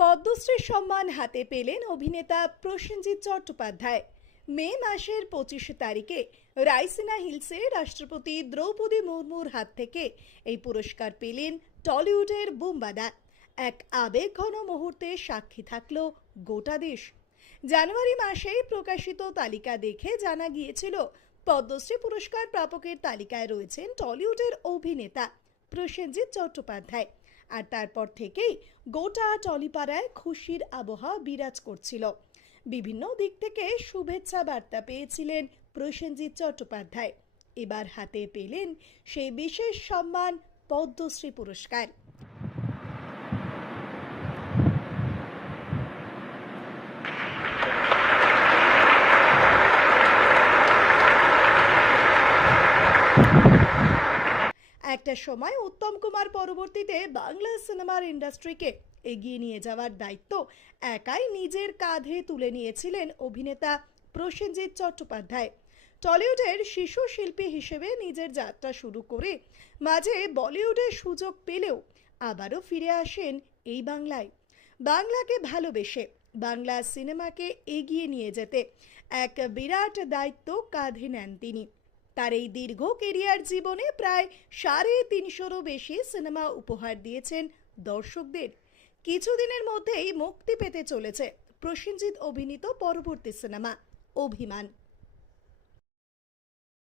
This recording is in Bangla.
পদ্মশ্রী সম্মান হাতে পেলেন অভিনেতা প্রসেনজিৎ চট্টোপাধ্যায়। মে মাসের 25 তারিখে রাইসিনা হিলসে রাষ্ট্রপতি দ্রৌপদী মুর্মুর হাত থেকে এই পুরস্কার পেলেন টলিউডের বুম্বাদা। এক আবেগঘন মুহূর্তে সাক্ষী থাকলো গোটা দেশ। জানুয়ারি মাসেই প্রকাশিত তালিকা দেখে জানা গিয়েছিল পদ্মশ্রী পুরস্কার প্রাপকের তালিকায় রয়েছেন টলিউডের অভিনেতা প্রসেনজিৎ চট্টোপাধ্যায়। আর তারপর থেকেই গোটা টলিপাড়ায় খুশির আবহাওয়া বিরাজ করছিল। বিভিন্ন দিক থেকে শুভেচ্ছা বার্তা পেয়েছিলেন প্রসেনজিৎ চট্টোপাধ্যায়। এবার হাতে পেলেন সেই বিশেষ সম্মান পদ্মশ্রী পুরস্কার। একটা সময় উত্তম কুমার পরবর্তীতে বাংলা সিনেমার ইন্ডাস্ট্রিকে এগিয়ে নিয়ে যাওয়ার দায়িত্ব একাই নিজের কাঁধে তুলে নিয়েছিলেন অভিনেতা প্রসেনজিৎ চট্টোপাধ্যায়। টলিউডের শিশু শিল্পী হিসেবে নিজের যাত্রা শুরু করে মাঝে বলিউডে সুযোগ পেলেও আবারও ফিরে আসেন এই বাংলায়। বাংলাকে ভালোবেসে বাংলা সিনেমাকে এগিয়ে নিয়ে যেতে এক বিরাট দায়িত্ব কাঁধে নেন তিনি। তার এই দীর্ঘ কেরিয়ার জীবনে প্রায় 350-রও বেশি সিনেমা উপহার দিয়েছেন দর্শকদের। কিছুদিনের মধ্যেই মুক্তি পেতে চলেছে প্রসেনজিৎ অভিনীত পরবর্তী সিনেমা অভিমান।